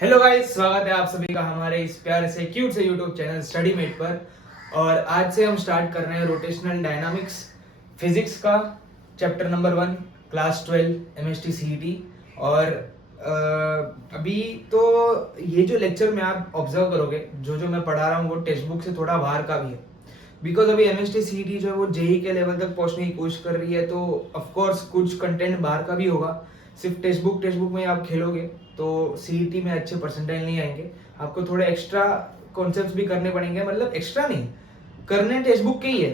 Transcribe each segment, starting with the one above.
Hello guys, स्वागत है आप सभी का हमारे इस प्यारे से क्यूट से यूट्यूब चैनल स्टडी मेट पर। और आज से हम स्टार्ट कर रहे हैं रोटेशनल डायनामिक्स फिजिक्स का chapter number 1 class 12 MST CET. और अभी तो ये जो लेक्चर में आप ऑब्जर्व करोगे, जो मैं पढ़ा रहा हूँ वो टेक्स्ट बुक से थोड़ा बाहर का भी है। बिकॉज अभी एमएसटी सीईटी जो है वो जेई के लेवल तक पहुंचने की कोशिश कर रही है, तो ऑफकोर्स कुछ कंटेंट बाहर का भी होगा। सिर्फ टेक्स्ट बुक में आप खेलोगे तो सीईटी में अच्छे परसेंटाइल नहीं आएंगे। आपको थोड़े एक्स्ट्रा कॉन्सेप्ट्स भी करने पड़ेंगे, मतलब एक्स्ट्रा नहीं करने, टेक्स्ट बुक के ही है।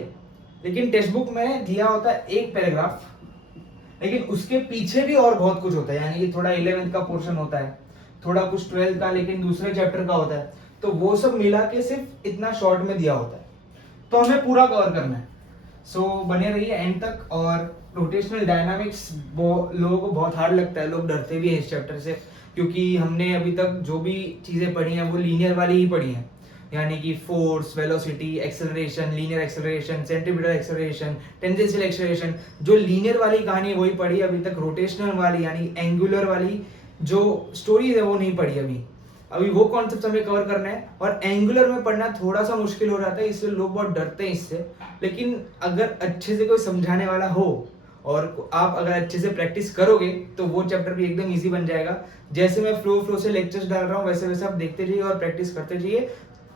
लेकिन टेक्स्ट बुक में दिया होता है एक पैराग्राफ, लेकिन उसके पीछे भी और बहुत कुछ होता है। यानी कि थोड़ा 11th का पोर्शन होता है, थोड़ा कुछ 12th का, लेकिन दूसरे चैप्टर का होता है। तो वो सब मिला के सिर्फ इतना शॉर्ट में दिया होता है, तो हमें पूरा कवर करना है। सो बने रहिए एंड तक। और रोटेशनल डायनामिक्स लोगों को बहुत हार्ड लगता है, लोग डरते भी हैं इस चैप्टर से, क्योंकि हमने अभी तक जो भी चीज़ें पढ़ी हैं वो लीनियर वाली ही पढ़ी हैं। यानी कि force, velocity, acceleration, linear acceleration, centripetal acceleration, tangential acceleration, जो लीनियर वाली कहानी है वही पढ़ी। अभी तक रोटेशनल वाली यानी एंगुलर वाली जो स्टोरी है वो नहीं पढ़ी अभी वो कॉन्सेप्ट हमें कवर करना है। और एंगुलर में पढ़ना थोड़ा सा मुश्किल हो जाता है, इसलिए लोग बहुत डरते हैं इससे। लेकिन अगर अच्छे से कोई समझाने वाला हो और आप अगर अच्छे से प्रैक्टिस करोगे तो वो चैप्टर भी एकदम इजी बन जाएगा। जैसे मैं फ्लो से लेक्चर्स डाल रहा हूँ वैसे वैसे आप देखते जाइए और प्रैक्टिस करते जाइए,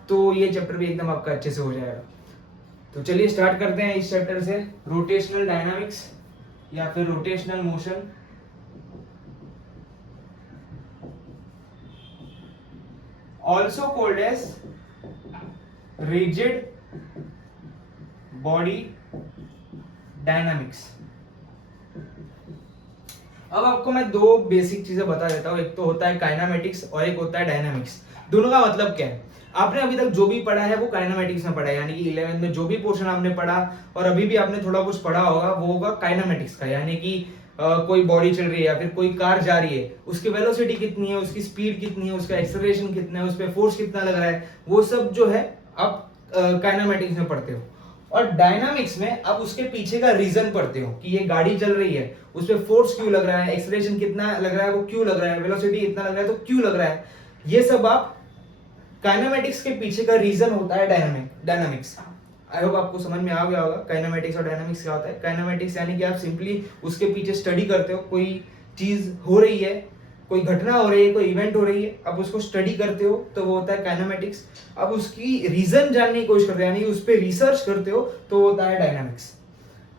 तो ये चैप्टर भी एकदम आपका अच्छे से हो जाएगा। तो चलिए स्टार्ट करते हैं इस चैप्टर से, रोटेशनल डायनामिक्स या फिर rotational motion. Also called as rigid body dynamics। अब आपको मैं दो बेसिक चीजें बता देता हूँ। एक तो होता है काइनेमेटिक्स और एक होता है डायनामिक्स। दोनों का मतलब क्या है? आपने अभी तक जो भी पढ़ा है वो काइनेमेटिक्स में पढ़ा है, यानी कि 11th में जो भी पोर्शन आपने पढ़ा और अभी भी आपने थोड़ा कुछ पढ़ा होगा वो होगा काइनेमेटिक्स का। यानी कि कोई बॉडी चल रही है या फिर कोई कार जा रही है, उसकी वेलोसिटी कितनी है, उसकी स्पीड कितनी है, उसका एक्सेलरेशन कितना है, उस पर फोर्स कितना लग रहा है, वो सब जो है आप काइनेमेटिक्स में पढ़ते हो। और डायनामिक्स में आप उसके पीछे का रीजन पढ़ते हो कि ये गाड़ी चल रही है, उस पर फोर्स क्यों लग रहा है, एक्सेलरेशन कितना लग रहा है वो क्यों लग रहा है, वेलोसिटी इतना लग रहा है तो क्यों लग रहा है। ये सब आप काइनेमेटिक्स के पीछे का रीजन होता है डायनामिक्स। आई होप आपको समझ में आ गया होगा काइनेमेटिक्स और डायनामिक्स क्या होता है। काइनेमेटिक्स यानी कि आप सिंपली उसके पीछे स्टडी करते हो, कोई चीज हो रही है, कोई घटना हो रही है, कोई इवेंट हो रही है, अब उसको स्टडी करते हो तो वो होता है काइनेमेटिक्स। अब उसकी रीजन जानने की कोशिश करते हो यानी उस पर रिसर्च करते हो तो वो होता है डायनामिक्स।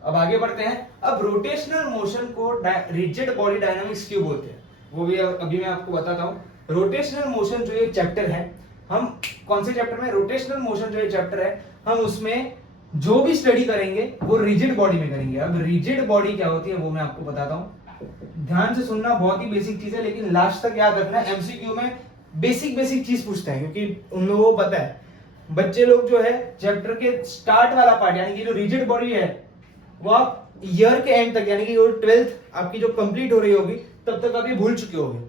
अब आगे बढ़ते हैं। अब रोटेशनल मोशन को रिजिड बॉडी डायनामिक्स क्यों बोलते हैं वो भी अभी मैं आपको बताता हूँ। रोटेशनल मोशन जो ये चैप्टर है, हम कौन से चैप्टर में, रोटेशनल मोशन जो ये चैप्टर है, हम उसमें जो भी स्टडी करेंगे वो रिजिड बॉडी में करेंगे। अब रिजिड बॉडी क्या होती है वो मैं आपको बताता हूँ, ध्यान से सुनना, बहुत ही बेसिक चीज है, लेकिन लास्ट तक याद रखना। एमसीक्यू में बेसिक चीज पूछते हैं, क्योंकि उन लोगों को पता है बच्चे लोग जो है चैप्टर के स्टार्ट वाला पार्ट यानी कि जो रिजिड बॉडी है वो आप ईयर के एंड तक यानी कि 12th आपकी जो कंप्लीट हो रही होगी तब तक आप ये भूल चुके होंगे।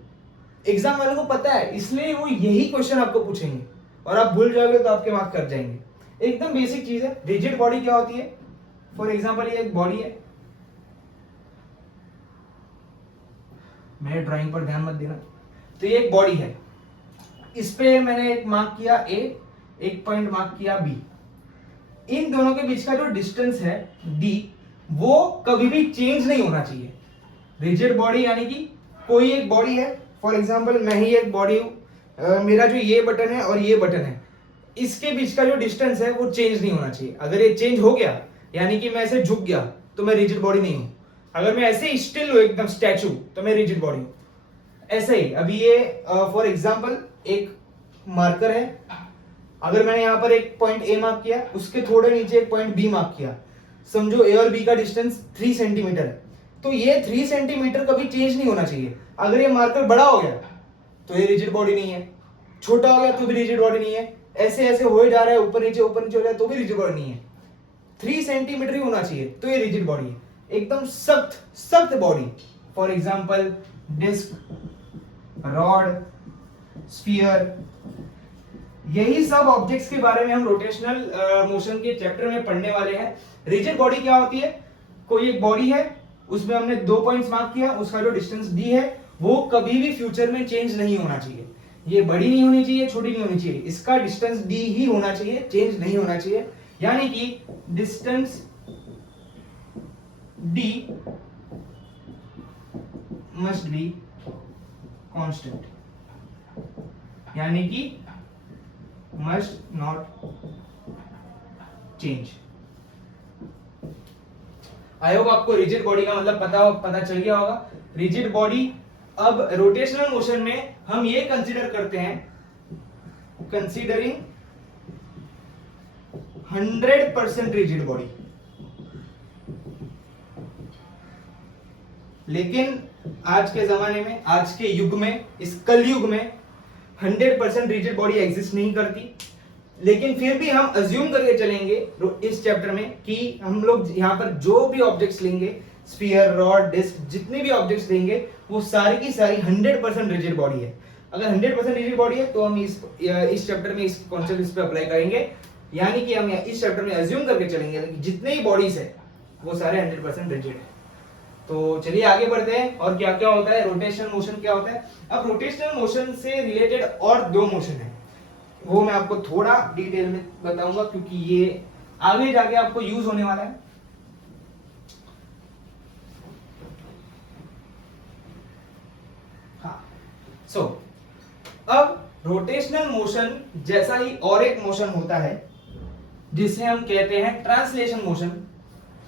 एग्जाम वालों को पता है, इसलिए वो यही क्वेश्चन आपको पूछेंगे और आप भूल जाओगे तो आपके मार्क्स कट जाएंगे। एकदम बेसिक चीज है। रिजिड बॉडी क्या होती है? फॉर एग्जांपल ये एक बॉडी है, मेरे ड्राइंग पर ध्यान मत देना। तो ये एक बॉडी है, इस पे मैंने एक मार्क किया ए, एक पॉइंट मार्क किया बी। इन दोनों के बीच का जो डिस्टेंस है डी, वो कभी भी चेंज नहीं होना चाहिए। रिजिड बॉडी यानी कि कोई एक बॉडी है, फॉर एग्जांपल मैं ही एक बॉडी हूं, मेरा जो ये बटन है और ये बटन है, इसके बीच का जो डिस्टेंस है वो चेंज नहीं होना चाहिए। अगर ये चेंज हो गया यानी कि मैं ऐसे झुक गया तो मैं रिजिड बॉडी नहीं हूं। अगर मैं ऐसे स्टिल हूं एकदम स्टैचू तो मैं रिजिड बॉडी हूं। ऐसे ही अभी ये फॉर एग्जांपल एक मार्कर है, अगर मैंने यहां पर एक पॉइंट ए मार्क किया, उसके थोड़े नीचे एक पॉइंट बी मार्क किया, समझो ए और बी का डिस्टेंस 3 सेंटीमीटर है, तो ये 3 सेंटीमीटर कभी चेंज नहीं होना चाहिए। अगर ये मार्कर बड़ा हो गया तो ये रिजिड बॉडी नहीं है, छोटा हो गया तो भी रिजिड बॉडी नहीं है, ऐसे ऐसे हो जा रहा है ऊपर नीचे हो रहा है तो भी रिजिड बॉडी नहीं है। 3 सेंटीमीटर ही होना चाहिए तो ये रिजिड बॉडी है, एकदम सख्त body. For example disc, rod, sphere, यही सब ऑब्जेक्ट्स के बारे में हम रोटेशनल मोशन के चैप्टर में पढ़ने वाले हैं। रिजिड बॉडी क्या होती है? कोई एक बॉडी है, उसमें हमने 2 पॉइंट्स मार्क किया, उसका जो डिस्टेंस डी है वो कभी भी फ्यूचर में चेंज नहीं होना चाहिए। ये बड़ी नहीं होनी चाहिए, छोटी नहीं होनी चाहिए, इसका डिस्टेंस d ही होना चाहिए, चेंज नहीं होना चाहिए, यानी कि distance d must be constant, यानी कि must not change. I hope आपको रिजिड बॉडी का मतलब पता चल गया होगा। रिजिड बॉडी, अब रोटेशनल मोशन में हम ये कंसीडर करते हैं, कंसीडरिंग 100% रिजिड बॉडी। लेकिन आज के जमाने में, आज के युग में, इस कलयुग में 100% रिजिड बॉडी एग्जिस्ट नहीं करती, लेकिन फिर भी हम अज्यूम करके चलेंगे इस चैप्टर में कि हम लोग यहाँ पर जो भी ऑब्जेक्ट्स लेंगे, स्फीयर, रॉड, डिस्क, जितने भी ऑब्जेक्ट्स लेंगे वो सारी की सारी 100% रिजिड बॉडी है। अगर 100% रिजिड बॉडी है तो हम इस चैप्टर में इस कॉन्सेप्ट इस पे अप्लाई करेंगे, यानी कि हम इस चैप्टर में अज्यूम करके चलेंगे कि जितने ही बॉडीज है वो सारे 100% रिजिड है। तो चलिए आगे बढ़ते हैं, और क्या क्या होता है, रोटेशनल मोशन क्या होता है। अब रोटेशनल मोशन से रिलेटेड और दो मोशन है, वो मैं आपको थोड़ा डिटेल में बताऊंगा, क्योंकि ये आगे जाके आपको यूज होने वाला है। हाँ, सो अब रोटेशनल मोशन जैसा ही और एक मोशन होता है जिसे हम कहते हैं ट्रांसलेशन मोशन।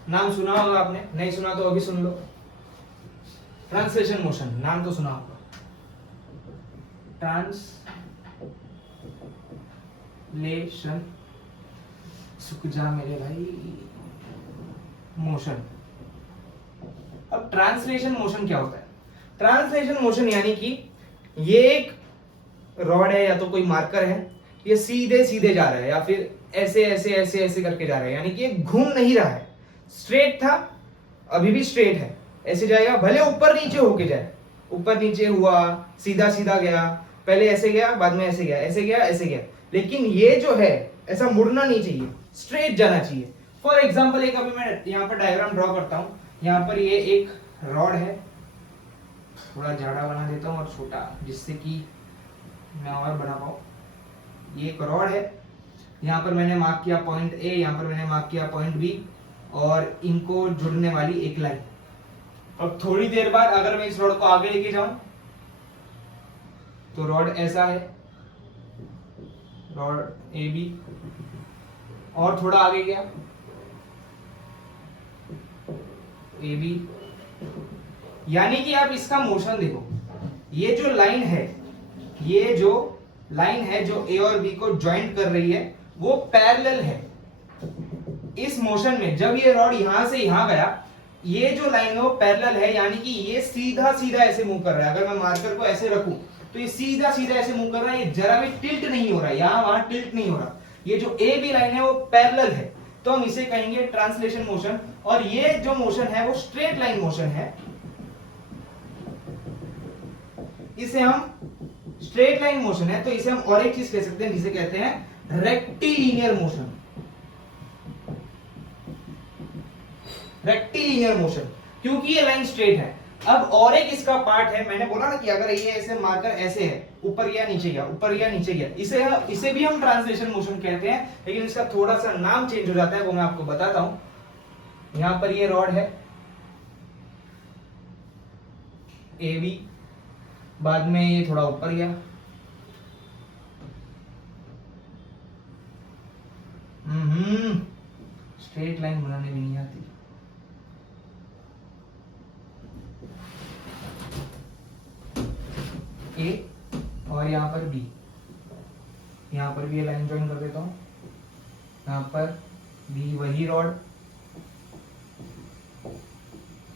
नाम सुना होगा आपने, नहीं सुना तो अभी सुन लो। ट्रांसलेशन मोशन नाम तो सुना होगा, ट्रांसलेशन, सुख जा मेरे भाई, मोशन। अब ट्रांसलेशन मोशन क्या होता है? ट्रांसलेशन मोशन यानी कि ये एक रॉड है या तो कोई मार्कर है, ये सीधे सीधे जा रहा है या फिर ऐसे ऐसे ऐसे ऐसे करके जा रहा है, यानी कि ये घूम नहीं रहा है। स्ट्रेट था, अभी भी स्ट्रेट है, ऐसे जाएगा, भले ऊपर नीचे होके जाए, ऊपर नीचे हुआ, सीधा सीधा गया, पहले ऐसे गया, बाद में ऐसे गया, ऐसे गया, ऐसे गया, लेकिन ये जो है ऐसा मुड़ना नहीं चाहिए, स्ट्रेट जाना चाहिए। फॉर एग्जाम्पल एक अभी मैं यहाँ पर डायग्राम ड्रॉ करता हूँ। यहाँ पर ये एक रॉड है, थोड़ा झाड़ा बना देता हूँ और छोटा, जिससे कि मैं और बना पाऊँ। ये एक रॉड है, यहाँ पर मैंने मार्क किया पॉइंट ए, यहाँ पर मैंने मार्क किया पॉइंट बी, और इनको जुड़ने वाली एक लाइन। अब थोड़ी देर बाद अगर मैं इस रॉड को आगे लेके जाऊं तो रॉड ऐसा है, रॉड ए बी, और थोड़ा आगे गया ए बी, यानी कि आप इसका मोशन देखो, ये जो लाइन है, ये जो लाइन है जो ए और बी को ज्वाइंट कर रही है वो पैरेलल है। इस मोशन में जब ये रॉड यहां से यहां गया, ये जो लाइन है वो पैरेलल है, यानी कि ये सीधा सीधा ऐसे मूव कर रहा है। अगर मैं मार्कर को ऐसे रखूं तो ये सीधा सीधा ऐसे मूव कर रहा है, ये जरा भी टिल्ट नहीं हो रहा है, यहां वहां टिल्ट नहीं हो रहा। ये जो ए बी लाइन है वो पैरेलल है, तो हम इसे कहेंगे ट्रांसलेशन मोशन। और ये जो मोशन है वो स्ट्रेट लाइन मोशन है, इसे हम स्ट्रेट लाइन मोशन है, तो इसे हम और एक चीज कह सकते हैं जिसे कहते हैं रेक्टिलिनियर मोशन। रेक्टिलिनियर मोशन, क्योंकि ये लाइन स्ट्रेट है। अब और एक इसका पार्ट है, मैंने बोला ना कि अगर ये ऐसे मार्कर ऐसे है, ऊपर गया नीचे गया, ऊपर गया नीचे गया, इसे भी हम ट्रांसलेशन मोशन कहते हैं, लेकिन इसका थोड़ा सा नाम चेंज हो जाता है, वो मैं आपको बताता हूं। यहां पर ये रॉड है ए बी, बाद में ये थोड़ा ऊपर गया, स्ट्रेट लाइन बनाने भी नहीं आती। ए और यहाँ पर बी, यहाँ पर भी ये लाइन ज्वाइन कर देता हूँ, यहाँ पर बी, वही रॉड,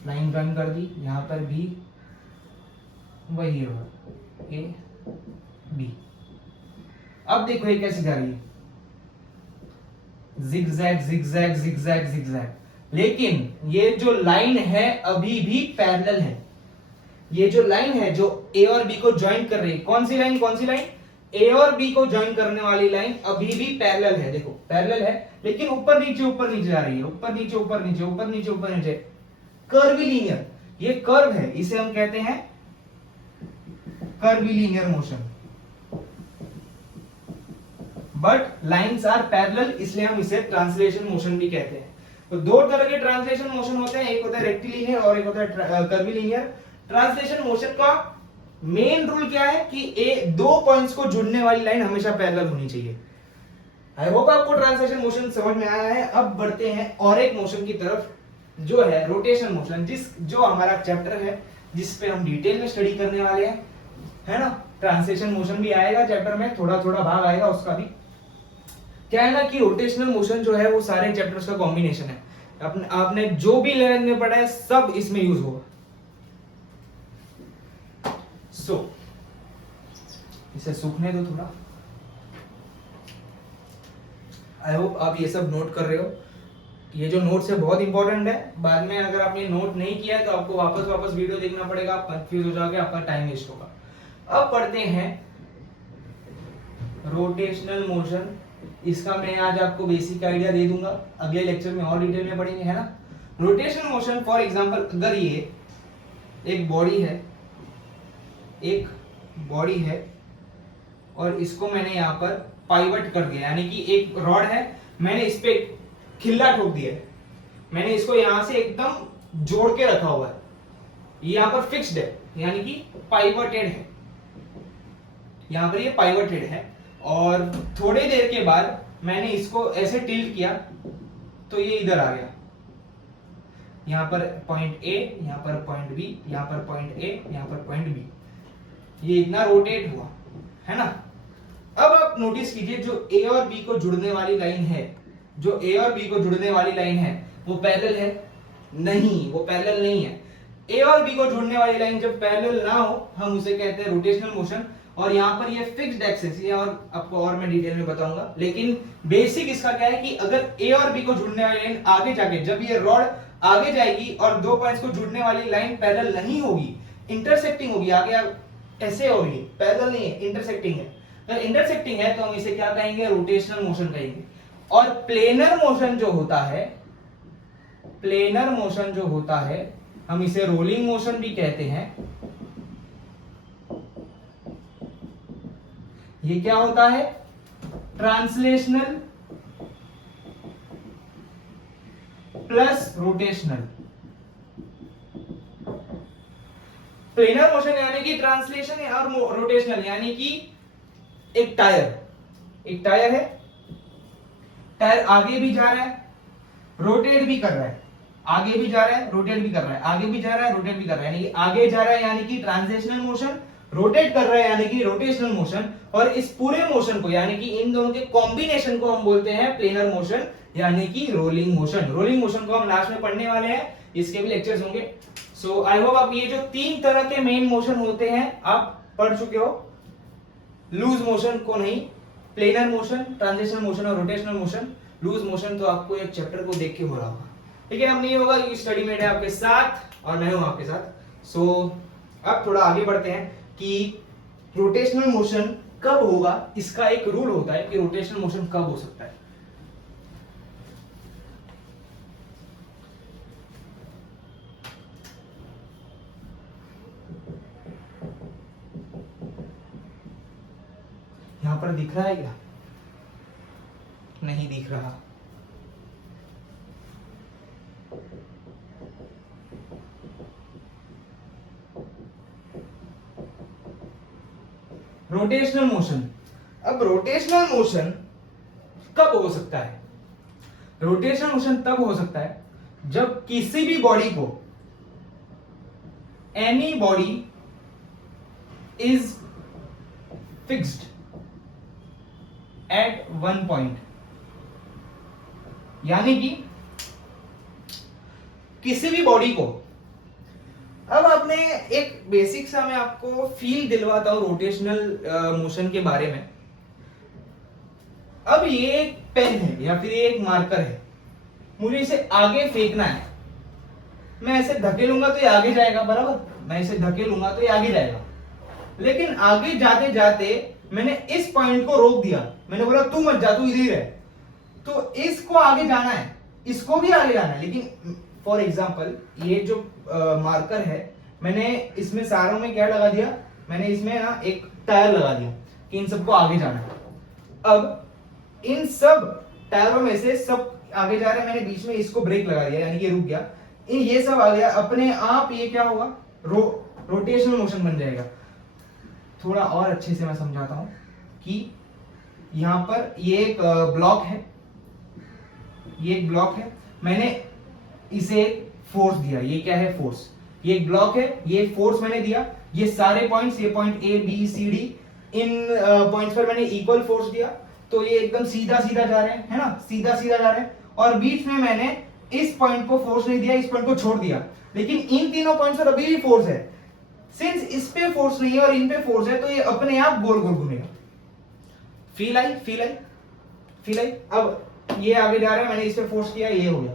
लाइन ज्वाइन कर दी, यहाँ पर भी वही रॉड, ए बी। अब देखो ये कैसे जा रही है, जिगजैग जिगजैग जिगजैग जिगजैग, लेकिन ये जो लाइन है अभी भी पैरेलल है। ये जो लाइन है जो ए और बी को ज्वाइन कर रही है, कौन सी लाइन, कौन सी लाइन, ए और बी को ज्वाइन करने वाली लाइन अभी भी पैरेलल है। देखो पैरेलल है, लेकिन ऊपर नीचे जा रही है, ऊपर नीचे ऊपर नीचे ऊपर नीचे ऊपर नीचे, कर्वीलिनियर। ये कर्व है, इसे हम कहते हैं curvilinear motion. But lines are parallel, इसलिए हम इसे ट्रांसलेशन मोशन भी कहते हैं। तो दो तरह के ट्रांसलेशन मोशन होते हैं, एक होता है रेक्टिलिनियर और एक होता है कर्वीलिनियर। ट्रांसलेशन मोशन का मेन रूल क्या है कि दो पॉइंट्स को जुड़ने वाली लाइन हमेशा पैरेलल होनी चाहिए। आई होप आपको ट्रांसलेशन मोशन समझ में आया है। अब बढ़ते हैं और एक मोशन की तरफ, जो है रोटेशनल मोशन, जो हमारा चैप्टर है जिस पे हम डिटेल में स्टडी करने वाले हैं, है ना। ट्रांसलेशन मोशन भी आएगा चैप्टर में, थोड़ा थोड़ा भाग आएगा उसका भी। क्या है ना कि रोटेशनल मोशन जो है वो सारे चैप्टर्स का कॉम्बिनेशन है। आपने जो भी 11 में पढ़ा है सब इसमें यूज होगा। इसे सूखने दो थोड़ा। आई होप आप ये सब नोट कर रहे हो। ये जो नोट्स है बहुत इंपॉर्टेंट है। बाद में अगर आपने नोट नहीं किया है तो आपको वापस वीडियो देखना पड़ेगा, आप कंफ्यूज हो जाओगे, आपका टाइम वेस्ट होगा। अब पढ़ते हैं रोटेशनल मोशन। इसका मैं आज आपको बेसिक आइडिया दे दूंगा, अगले लेक्चर में और डिटेल में पढ़ेंगे, है ना। रोटेशनल मोशन फॉर एग्जांपल, अगर ये एक बॉडी है और इसको मैंने यहाँ पर पाइवट कर दिया, यानी कि एक रॉड है, मैंने इस पे खिल्ला ठोक दिया है, मैंने इसको यहां से एकदम जोड़ के रखा हुआ है, यहां पर फिक्स्ड है, यानी कि पाइवटेड है, यहां पर ये पाइवटेड है। और थोड़ी देर के बाद मैंने इसको ऐसे टिल्ट किया तो ये इधर आ गया, यहां पर पॉइंट ए, यहां पर पॉइंट बी, यहां पर पॉइंट ए, यहां पर पॉइंट बी, ये इतना रोटेट हुआ, है ना। अब आप नोटिस कीजिए, जो ए और बी को जुड़ने वाली लाइन है, वो पैरेलल है? नहीं, वो पैरेलल नहीं है। ए और बी को जुड़ने वाली लाइन जब पैरेलल ना हो, हम उसे कहते हैं रोटेशनल मोशन। और यहाँ पर ये फिक्स्ड एक्सिस, ये और आपको और मैं डिटेल में बताऊंगा, लेकिन बेसिक इसका क्या है कि अगर ए और बी को जुड़ने वाली लाइन आगे जाके, जब ये रॉड आगे जाएगी और दो पॉइंट्स को जुड़ने वाली लाइन पैरेलल नहीं होगी, इंटरसेक्टिंग होगी, आगे ऐसे होगी, पैरेलल नहीं है, इंटरसेक्टिंग है। अगर इंटरसेक्टिंग है तो हम इसे क्या कहेंगे? रोटेशनल मोशन कहेंगे। और प्लेनर मोशन जो होता है, हम इसे रोलिंग मोशन भी कहते हैं। ये क्या होता है? Translational plus rotational. Planar motion यानी कि ट्रांसलेशन और रोटेशनल, यानी कि एक टायर है, टायर आगे भी जा रहा है, रोटेट भी कर रहा है, आगे भी जा रहा है, रोटेट भी कर रहा है, आगे भी जा रहा है, रोटेट भी कर रहा है, यानी कि आगे जा रहा है यानी कि ट्रांसलेशनल मोशन, रोटेट कर रहा है यानी कि रोटेशनल मोशन। और इस पूरे मोशन को, यानी कि इन दोनों के कॉम्बिनेशन को हम बोलते हैं प्लेनर मोशन, यानी कि रोलिंग मोशन। रोलिंग मोशन को हम लास्ट में पढ़ने वाले हैं, इसके भी लेक्चर्स होंगे। सो आई होप आप ये जो तीन तरह के मेन मोशन होते हैं आप पढ़ चुके हो। लूज मोशन को नहीं, प्लेनर मोशन, ट्रांजिशनल मोशन और रोटेशनल मोशन। लूज मोशन तो आपको एक चैप्टर को देख के हो रहा होगा, ठीक है। अब नहीं होगा क्योंकि स्टडी मेट है आपके साथ और मैं हूं आपके साथ। सो अब थोड़ा आगे बढ़ते हैं कि रोटेशनल मोशन कब होगा। इसका एक रूल होता है कि रोटेशनल मोशन कब हो सकता है। यहां पर दिख रहा है क्या? नहीं दिख रहा। Rotational motion. अब रोटेशनल मोशन कब हो सकता है? रोटेशनल मोशन तब हो सकता है जब किसी भी बॉडी को, any body is fixed at one point, यानी कि किसी भी बॉडी को, अब आपने एक बेसिक सा मैं आपको फील दिलवाता हूं रोटेशनल मोशन के बारे में। अब ये एक पेन है या फिर ये एक मार्कर है, मुझे इसे आगे फेंकना है। मैं ऐसे धकेलूंगा तो ये आगे जाएगा, बराबर, मैं इसे धकेलूंगा तो ये आगे जाएगा। लेकिन आगे जाते जाते मैंने इस पॉइंट को रोक दिया, मैंने बोला तू मत जा, तू इधर ही रह। तो इसको आगे जाना है, इसको भी आगे जाना है, लेकिन फॉर एग्जाम्पल ये जो मार्कर है, मैंने इसमें सारों में क्या लगा दिया, मैंने इसमें ना एक टायर लगा दिया कि इन सबको आगे जाना है। अब इन सब टायरों में से सब आगे जा रहे हैं, मैंने बीच में इसको ब्रेक लगा दिया यानी कि रुक गया, ये सब आ गया अपने आप, ये क्या होगा, रोटेशनल मोशन बन जाएगा। थोड़ा और अच्छे से मैं समझाता हूं कि यहां पर ये एक ब्लॉक है, ये एक ब्लॉक है, मैंने इसे फोर्स दिया, ये क्या है, फोर्स, ये एक ब्लॉक है, ये फोर्स मैंने दिया, ये सारे पॉइंट्स, ये point A B C D, इन पॉइंट्स पर मैंने इक्वल फोर्स दिया, तो ये एकदम सीधा सीधा जा रहे हैं, है ना, सीधा सीधा जा रहे हैं, और बीच में मैंने इस पॉइंट को फोर्स नहीं दिया, इस पॉइंट को छोड़ दिया, लेकिन इन तीनों पॉइंट्स पर अभी भी फोर्स है। सिंस इस पे फोर्स नहीं है और इन पे फोर्स है, तो ये अपने आप गोल गोल घूमेगा। Feel I, feel I, feel I. अब ये आगे जा रहा है, मैंने इस पे फोर्स किया, ये हो गया,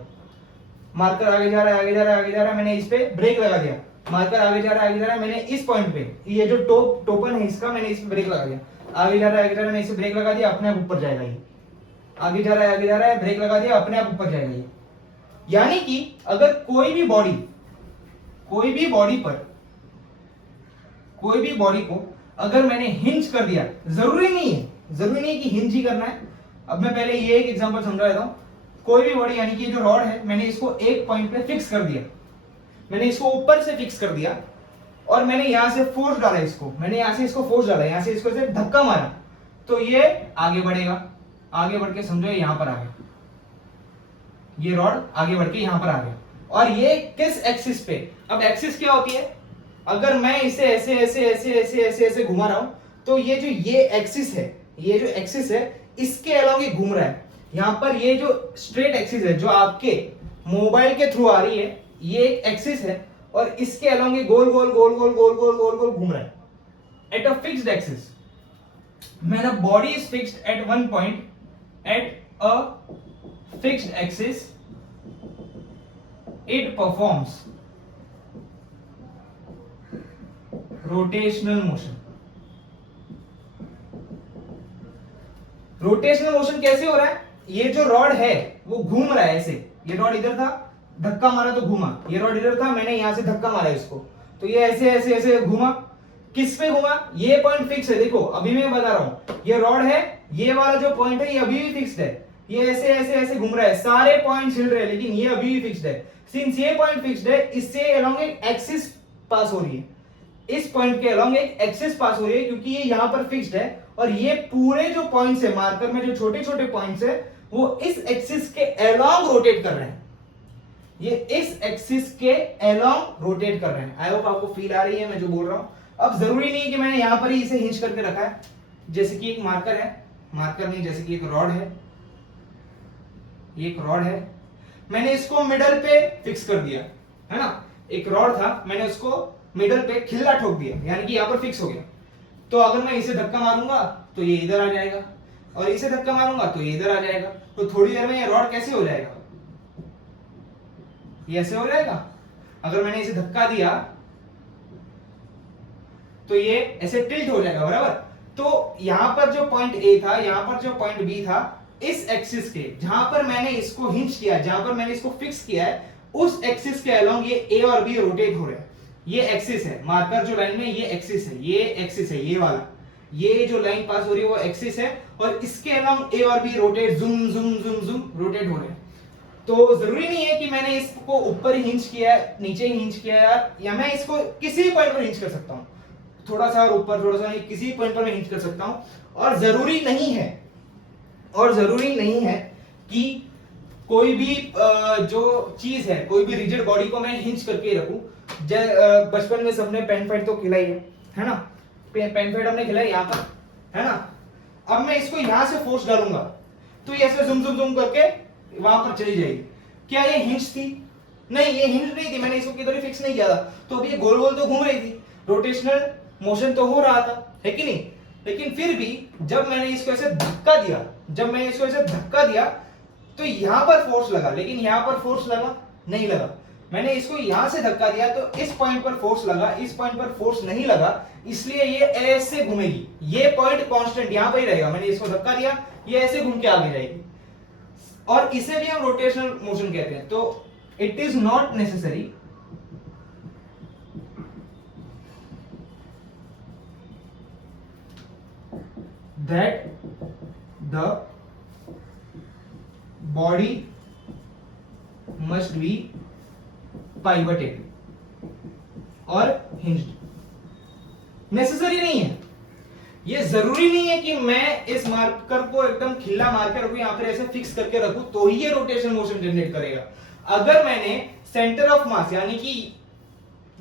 मार्कर आगे जा रहा है, आगे जा रहा है, आगे जा रहा है, मैंने इस पे ब्रेक लगा दिया, मार्कर आगे जा रहा है, आगे जा रहा है, मैंने इस पॉइंट पे, ये जो टोपन है इसका, मैंने इस पे ब्रेक लगा दिया, आगे जा रहा है, आगे जा रहा है, मैंने इसे ब्रेक लगा दिया, अपने आप ऊपर जाएगा ये, आगे जा रहा है, आगे जा रहा है, ब्रेक लगा दिया, अपने आप ऊपर जाएगा ये। यानी कि अगर कोई भी बॉडी को अगर मैंने हिंज कर दिया, जरूरी नहीं है कि हिंज ही करना है। अब मैं पहले ये एक एग्जांपल समझा देता हूं। कोई भी बॉडी यानी कि जो रॉड है, मैंने इसको एक पॉइंट पे फिक्स कर दिया, मैंने इसको ऊपर से फिक्स कर दिया, और मैंने यहां से फोर्स डाला इसको, मैंने यहां से इसको फोर्स डाला, यहां से इसको ऐसे धक्का मारा, तो ये आगे बढ़ेगा, आगे बढ़ के समझो यहां पर आ गया, ये रॉड आगे बढ़ के यहां पर आ गया, और ये किस एक्सिस पे, अब एक्सिस क्या होती है, अगर मैं इसे ऐसे ऐसे ऐसे ऐसे ऐसे ऐसे घुमा रहा हूं, तो ये जो ये एक्सिस है, इसके अलोंग ये घूम रहा है। यहां पर ये जो स्ट्रेट एक्सिस है, जो आपके मोबाइल के थ्रू आ रही है, ये एक एक्सिस है, और इसके अलोंग ये गोल गोल गोल गोल गोल गोल गोल गोल घूम रहा है at a fixed axis. When a body is fixed at one point at a fixed axis, it performs rotational motion. Rotational motion कैसे हो रहा है, ये जो रॉड है वो घूम रहा है ऐसे, ये रॉड इधर था, धक्का मारा तो घूमा, ये रॉड इधर था, मैंने यहां से धक्का मारा इसको, तो ये ऐसे ऐसे ऐसे घूमा, किस पे घूमा, ये पॉइंट फिक्स है, देखो अभी मैं बता रहा हूं, ये रॉड है, ये वाला जो पॉइंट है ये अभी भी फिक्स्ड है, ये ऐसे ऐसे ऐसे घूम रहा है, सारे पॉइंट हिल रहे हैं, लेकिन ये अभी भी फिक्स्ड है। सिंस ये पॉइंट फिक्स्ड है, इससे अलोंग एक एक्सिस पास हो रही है, इस पॉइंट के अलोंग एक एक्सिस पास हो रही है, क्योंकि ये यहां पर फिक्स्ड है, और ये पूरे जो पॉइंट्स है मार्कर में, जो छोटे छोटे पॉइंट्स है, वो इस एक्सिस के अलोंग रोटेट कर रहे हैं, ये इस एक्सिस के अलोंग रोटेट कर रहे हैं। आई होप आपको फील आ रही है मैं जो बोल रहा हूं। अब जरूरी नहीं कि मैंने यहां पर ही इसे हिंज करके रखा है, जैसे कि एक मार्कर है, मार्कर नहीं, जैसे कि एक रॉड है, ये एक रॉड है, मैंने इसको मिडल पे फिक्स कर दिया, है ना, एक रॉड था, मैंने उसको मिडल पे खिल्ला ठोक दिया, यानी कि यहां पर फिक्स हो गया। तो अगर मैं इसे धक्का मारूंगा तो ये इधर आ जाएगा, और इसे धक्का मारूंगा तो ये इधर आ जाएगा, तो थोड़ी देर में ये रॉड कैसे हो जाएगा, ये ऐसे हो जाएगा। अगर मैंने इसे धक्का दिया तो ये ऐसे टिल्ट हो जाएगा, बराबर। तो यहां पर जो पॉइंट ए था, यहां पर जो पॉइंट बी था, इस एक्सिस के जहां पर मैंने इसको हिंज किया, जहां पर मैंने इसको फिक्स किया है, उस एक्सिस के अलोंग ये ए और बी रोटेट हो रहे हैं। ये एक्सिस है, मार्कर जो लाइन में, ये एक्सिस है, ये एक्सिस है, ये वाला, ये जो लाइन पास हो रही है वो एक्सिस है, और इसके अलोंग ए और बी रोटेट, जुम जुम जुम जुम रोटेट हो रहे हैं। तो जरूरी नहीं है कि मैंने इसको ऊपर ही हिंज किया है, नीचे ही हिंज किया है, या मैं इसको किसी भी पॉइंट पर हिंज कर सकता हूं, थोड़ा सा ऊपर, थोड़ा सा, किसी पॉइंट पर मैं हिंज कर सकता हूं। और जरूरी नहीं है कि कोई भी जो चीज है, कोई भी रिजिड बॉडी को मैं हिंज करके रखूं। बचपन में सबने पेन फाइट तो खिलाई है ना, पेन फाइट हमने खिलाई यहाँ पर, है ना। अब मैं इसको यहां से फोर्स डालूंगा तो ये ऐसे जुम जुम जुम करके वहां पर चली जाएगी। क्या ये हिंज थी? नहीं, ये हिंज नहीं थी, मैंने इसको किधर ही फिक्स नहीं किया था, तो अब ये गोल गोल तो घूम रही थी, रोटेशनल मोशन तो हो रहा था, है कि नहीं। लेकिन फिर भी जब मैंने इसको ऐसे धक्का दिया, तो यहां पर फोर्स लगा, लेकिन यहां पर फोर्स लगा नहीं लगा। मैंने इसको यहां से धक्का दिया तो इस पॉइंट पर फोर्स लगा, इस पॉइंट पर फोर्स नहीं लगा, इसलिए ये ऐसे घूमेगी, ये पॉइंट कांस्टेंट यहां पर ही रहेगा। मैंने इसको धक्का दिया, ये ऐसे घूम के आगे जाएगी, और इसे भी हम रोटेशनल मोशन कहते हैं। तो it is not necessary that the body must be pivoted और हिंज्ड। नेसेसरी नहीं है, ये जरूरी नहीं है कि मैं इस मार्कर को एकदम खिल्ला मार के रखूं, यहां पर ऐसे फिक्स करके रखूं तो ही ये रोटेशन मोशन जनरेट करेगा। अगर मैंने सेंटर ऑफ मास, यानी कि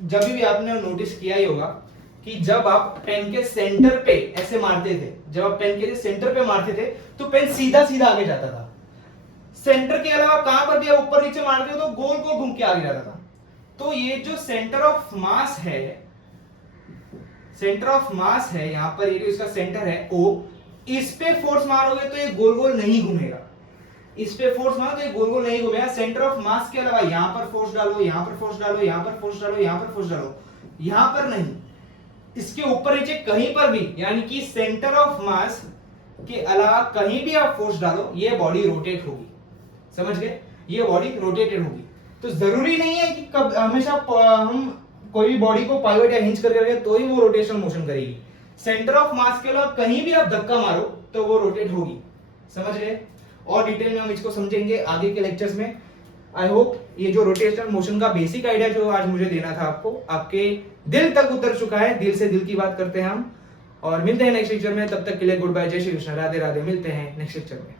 जब भी आपने नोटिस किया ही होगा कि जब आप पेन के सेंटर पे ऐसे मारते थे, जब आप पेन के सेंटर पे मारते थे तो पेन सीधा सीधा आगे जाता था। सेंटर के अलावा कहां पर भी आप ऊपर नीचे मारते हो तो गोल गोल घूम के आगे जाता था। तो ये जो सेंटर ऑफ मास है, सेंटर ऑफ मास है यहां पर, ये जो इसका सेंटर है O, इस पे फोर्स मारोगे तो ये गोल गोल नहीं घूमेगा। इस पे फोर्स मारो तो ये गोल गोल नहीं घूमेगा। सेंटर ऑफ मास के अलावा यहां पर फोर्स डालो, यहां पर फोर्स डालो, यहां पर फोर्स डालो, यहां पर फोर्स डालो, यहां पर नहीं, इसके ऊपर नीचे कहीं पर भी, यानी कि सेंटर ऑफ मास के अलावा कहीं भी आप फोर्स डालो, ये बॉडी रोटेट होगी। समझ गए? ये बॉडी रोटेटेड होगी। तो जरूरी नहीं है कि कब हमेशा हम कोई भी बॉडी को पाइवट या हिंज करके रखें तो ही वो रोटेशन मोशन करेगी। सेंटर ऑफ मास के अलावा कहीं भी आप धक्का मारो तो वो रोटेट होगी। समझ गए? और डिटेल में हम इसको समझेंगे आगे के लेक्चर्स में। आई होप ये जो रोटेशन मोशन का बेसिक आइडिया जो आज मुझे देना था आपको, आपके दिल तक उतर चुका है। दिल से दिल की बात करते हैं हम, और मिलते हैं नेक्स्ट लेक्चर में। तब तक के लिए गुड बाय, जय श्री कृष्ण, राधे राधे। मिलते हैं नेक्स्ट लेक्चर में।